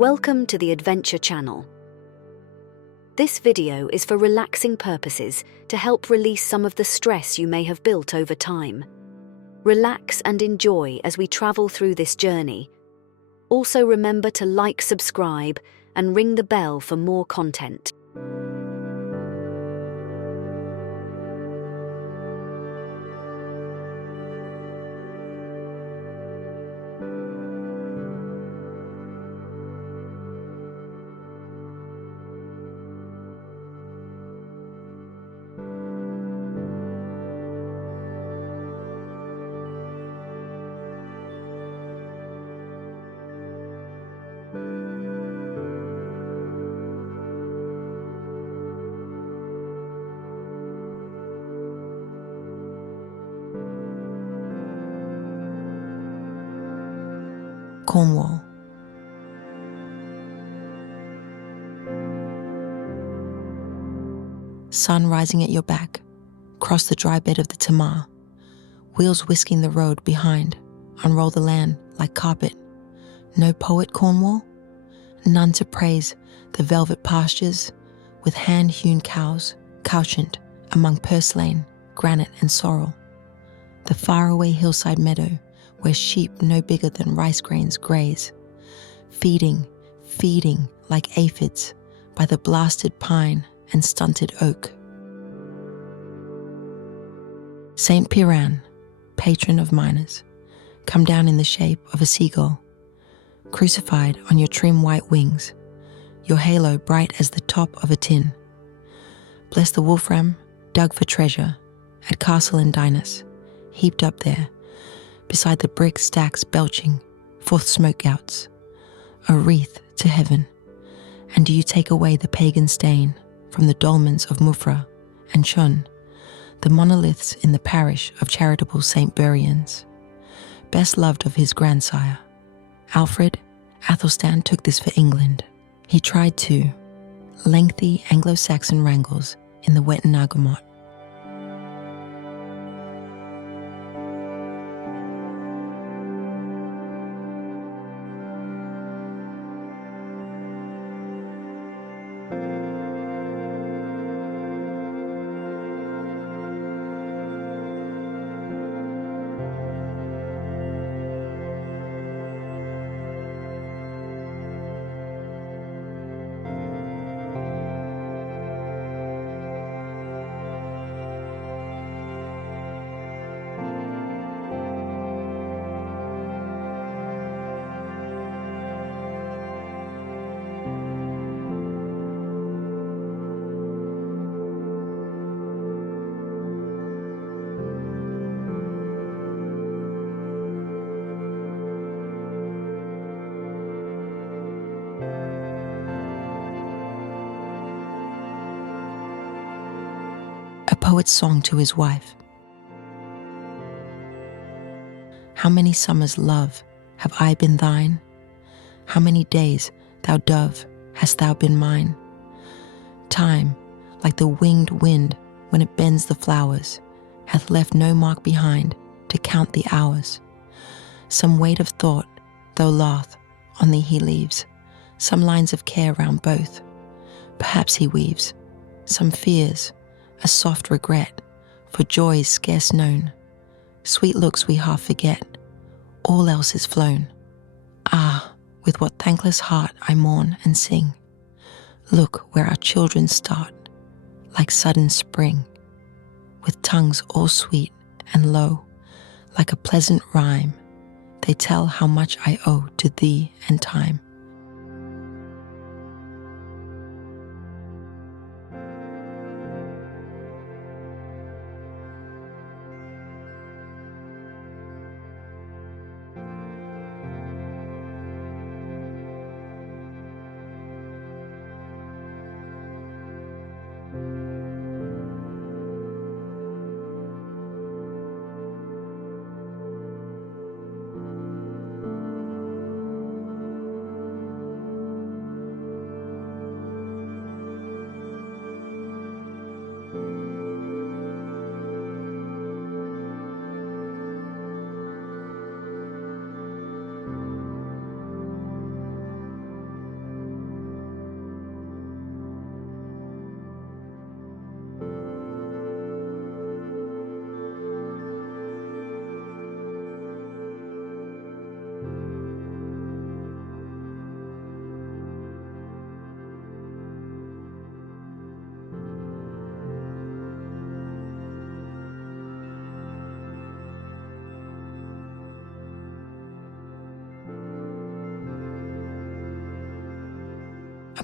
Welcome to the Adventure Channel. This video is for relaxing purposes to help release some of the stress you may have built over time. Relax and enjoy as we travel through this journey. Also remember to like, subscribe, and ring the bell for more content. Cornwall. Sun rising at your back, cross the dry bed of the Tamar. Wheels whisking the road behind, unroll the land like carpet. No poet, Cornwall? None to praise the velvet pastures with hand-hewn cows, couchant among purslane, granite and sorrel. The faraway hillside meadow where sheep no bigger than rice grains graze, feeding like aphids by the blasted pine and stunted oak. Saint Piran, patron of miners, come down in the shape of a seagull, crucified on your trim white wings, your halo bright as the top of a tin. Bless the wolfram, dug for treasure, at Castle and Dinas, heaped up there, beside the brick stacks belching forth smoke gouts, a wreath to heaven. And do you take away the pagan stain from the dolmens of Mufra and Shun, the monoliths in the parish of charitable St. Burians, best loved of his grandsire? Alfred, Athelstan took this for England. He tried to, lengthy Anglo-Saxon wrangles in the Wet Nagamot. A poet's song to his wife. How many summers, love, have I been thine? How many days, thou dove, hast thou been mine? Time, like the winged wind when it bends the flowers, hath left no mark behind to count the hours. Some weight of thought, though loth, on thee he leaves, some lines of care round both. Perhaps he weaves some fears, a soft regret for joys scarce known. Sweet looks we half forget, all else is flown. Ah, with what thankless heart I mourn and sing. Look where our children start, like sudden spring, with tongues all sweet and low, like a pleasant rhyme. They tell how much I owe to thee and time.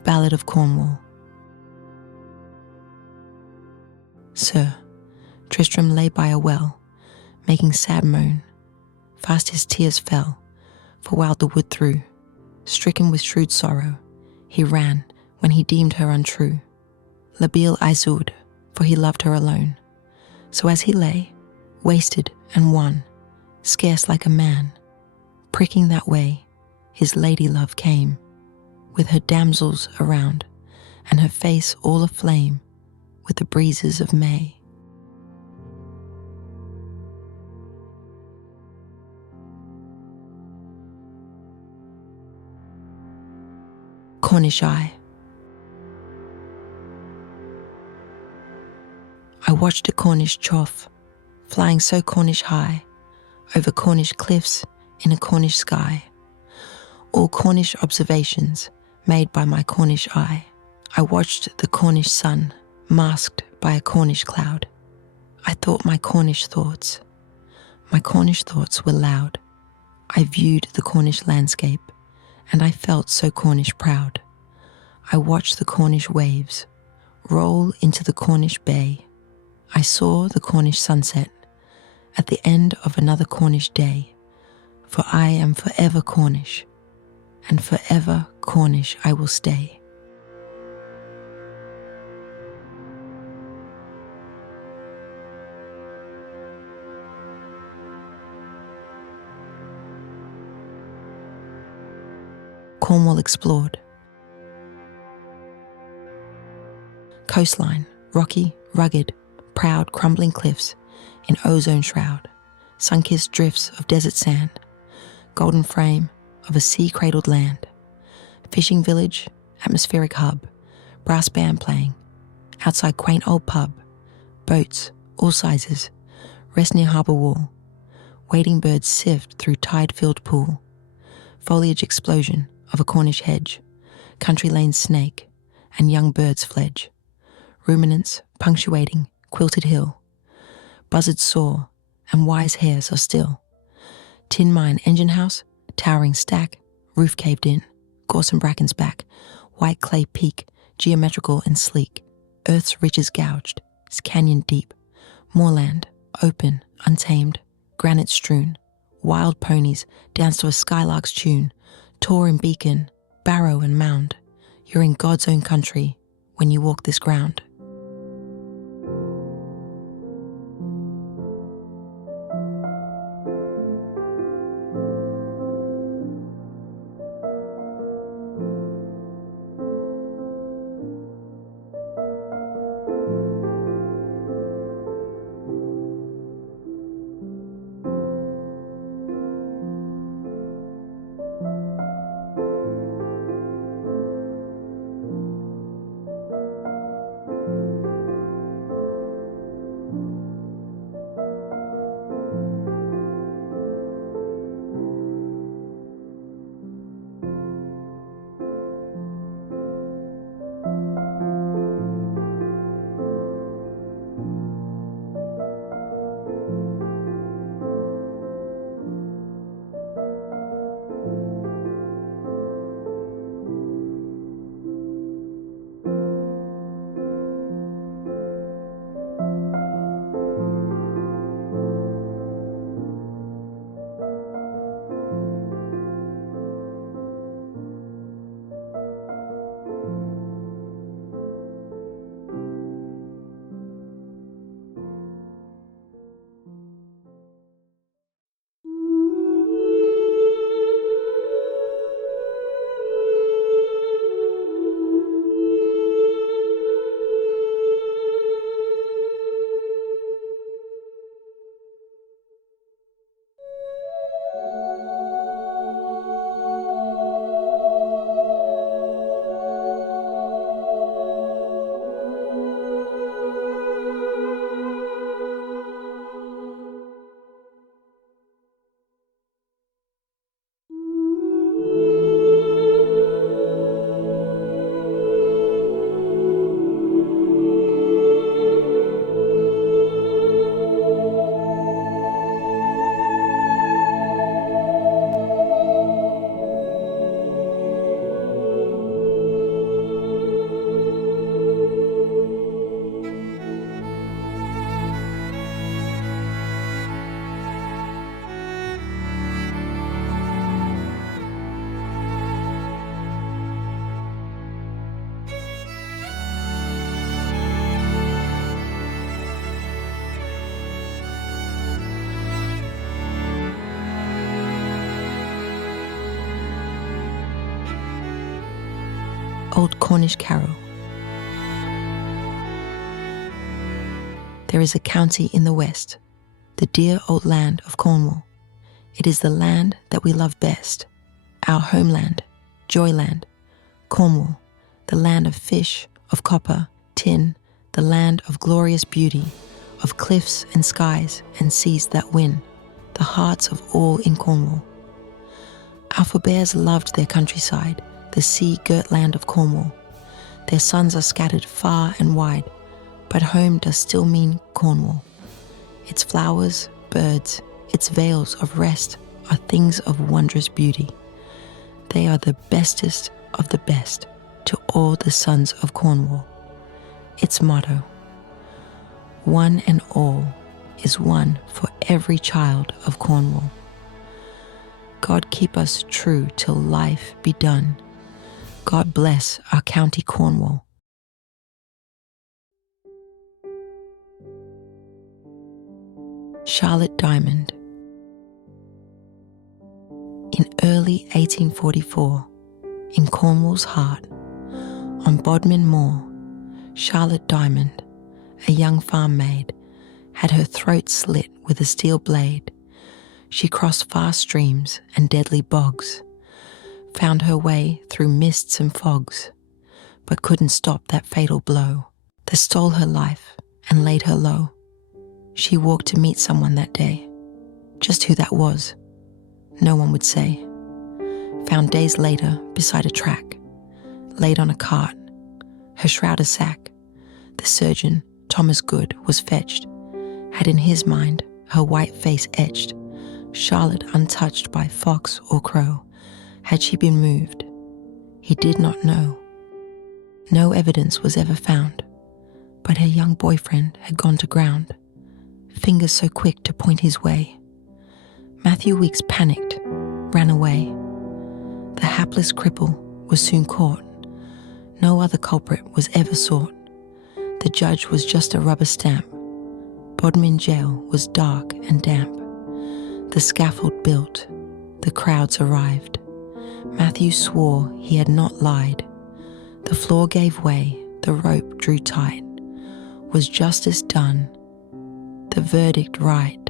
Ballad of Cornwall. Sir, Tristram lay by a well, making sad moan. Fast his tears fell, for while the wood through, stricken with shrewd sorrow, he ran when he deemed her untrue. Labil Isoude, for he loved her alone. So as he lay, wasted and wan, scarce like a man, pricking that way, his lady love came, with her damsels around, and her face all aflame with the breezes of May. Cornish Eye. I watched a Cornish chough, flying so Cornish high, over Cornish cliffs in a Cornish sky. All Cornish observations made by my Cornish eye. I watched the Cornish sun, masked by a Cornish cloud. I thought my Cornish thoughts. My Cornish thoughts were loud. I viewed the Cornish landscape, and I felt so Cornish proud. I watched the Cornish waves roll into the Cornish bay. I saw the Cornish sunset at the end of another Cornish day. For I am forever Cornish, and forever Cornish I will stay. Cornwall explored. Coastline, rocky, rugged, proud, crumbling cliffs in ozone shroud, sun-kissed drifts of desert sand, golden frame of a sea-cradled land, fishing village, atmospheric hub, brass band playing, outside quaint old pub, boats, all sizes, rest near harbour wall, wading birds sift through tide-filled pool, foliage explosion of a Cornish hedge, country lane snake, and young birds fledge, ruminants punctuating quilted hill, buzzards soar, and wise hares are still, tin mine engine house, towering stack, roof caved in, gorse and brackens back, white clay peak, geometrical and sleek, earth's riches gouged, its canyon deep, moorland, open, untamed, granite strewn, wild ponies dance to a skylark's tune, tor and beacon, barrow and mound, you're in God's own country when you walk this ground. Old Cornish Carol. There is a county in the west, the dear old land of Cornwall. It is the land that we love best, our homeland, Joyland, Cornwall, the land of fish, of copper, tin, the land of glorious beauty, of cliffs and skies and seas that win the hearts of all in Cornwall. Our forebears loved their countryside, the sea-girt land of Cornwall. Their sons are scattered far and wide, but home does still mean Cornwall. Its flowers, birds, its vales of rest are things of wondrous beauty. They are the bestest of the best to all the sons of Cornwall. Its motto, one and all is one for every child of Cornwall. God keep us true till life be done. God bless our county Cornwall. Charlotte Diamond. In early 1844, in Cornwall's heart, on Bodmin Moor, Charlotte Diamond, a young farm maid, had her throat slit with a steel blade. She crossed far streams and deadly bogs, found her way through mists and fogs, but couldn't stop that fatal blow that stole her life and laid her low. She walked to meet someone that day. Just who that was, no one would say. Found days later beside a track, laid on a cart, her shroud a sack. The surgeon, Thomas Good, was fetched, had in his mind her white face etched. Charlotte untouched by fox or crow. Had she been moved? He did not know. No evidence was ever found, but her young boyfriend had gone to ground, fingers so quick to point his way. Matthew Weeks panicked, ran away. The hapless cripple was soon caught. No other culprit was ever sought. The judge was just a rubber stamp. Bodmin jail was dark and damp. The scaffold built, the crowds arrived. Matthew swore he had not lied. The floor gave way, the rope drew tight. Was justice done? The verdict right?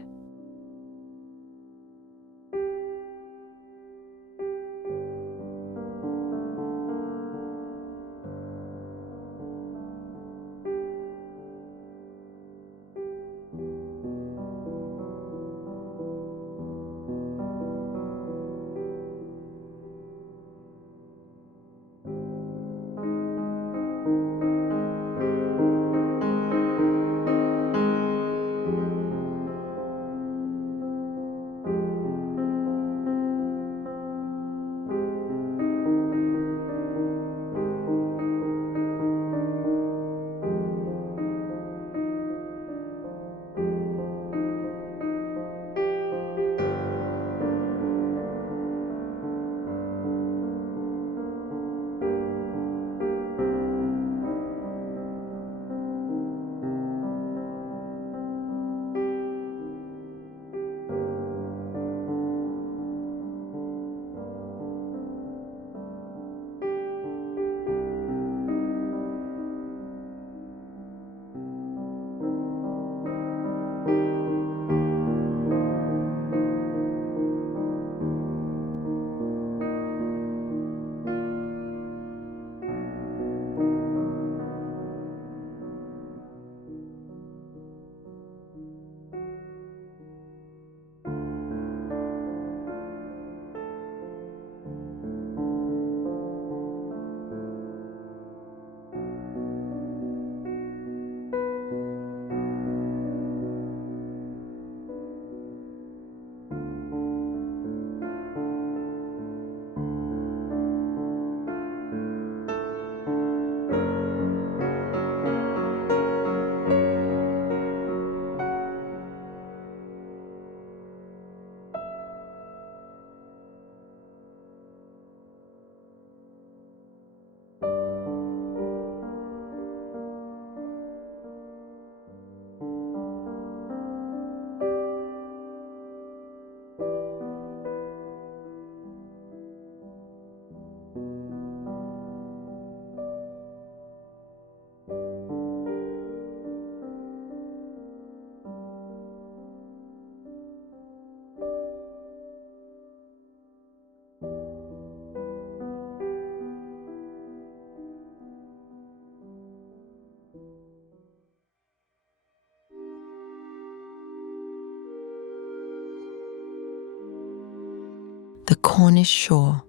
the Cornish shore,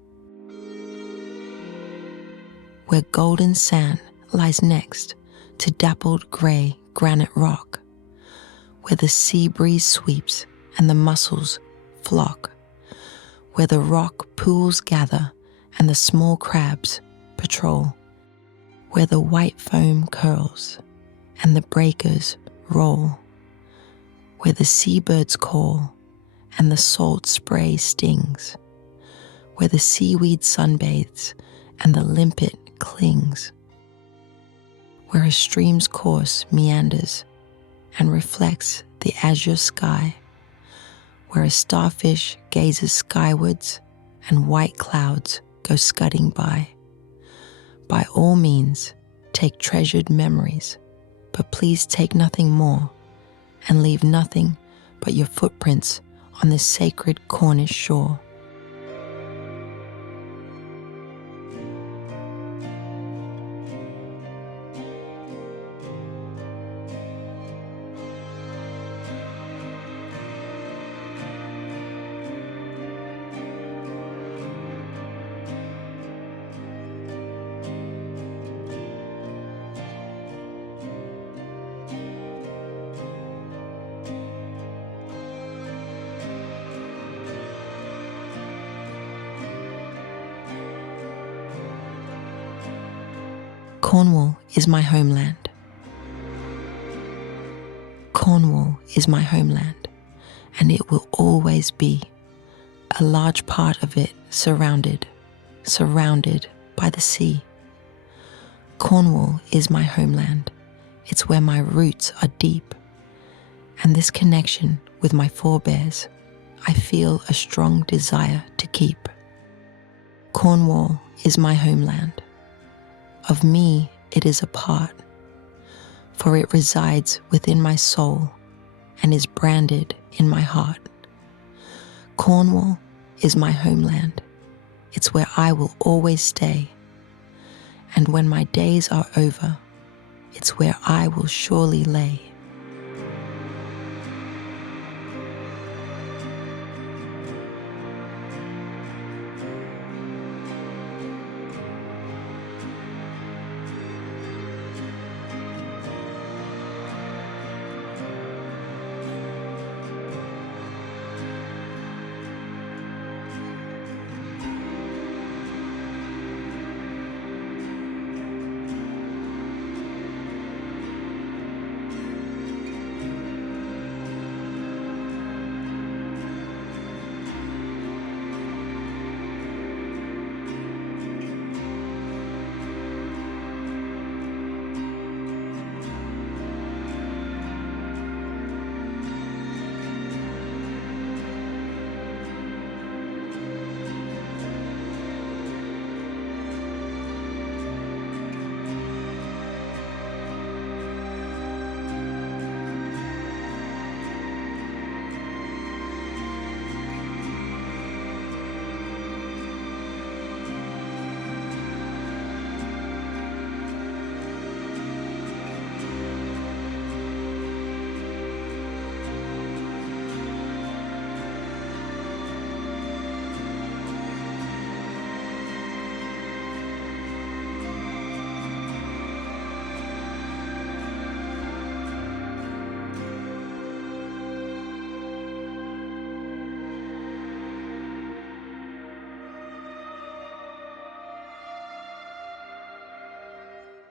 where golden sand lies next to dappled grey granite rock, where the sea breeze sweeps and the mussels flock, where the rock pools gather and the small crabs patrol, where the white foam curls and the breakers roll, where the seabirds call and the salt spray stings, where the seaweed sunbathes and the limpet clings, where a stream's course meanders and reflects the azure sky, where a starfish gazes skywards and white clouds go scudding by. By all means, take treasured memories, but please take nothing more and leave nothing but your footprints on this sacred Cornish shore. Cornwall is my homeland. Cornwall is my homeland, and it will always be, a large part of it surrounded by the sea. Cornwall is my homeland. It's where my roots are deep, and this connection with my forebears, I feel a strong desire to keep. Cornwall is my homeland. Of me it is a part, for it resides within my soul and is branded in my heart. Cornwall is my homeland. It's where I will always stay. And when my days are over, it's where I will surely lay.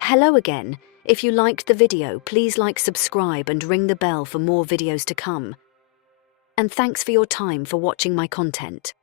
Hello again. If you liked the video, please like, subscribe and ring the bell for more videos to come. And thanks for your time for watching my content.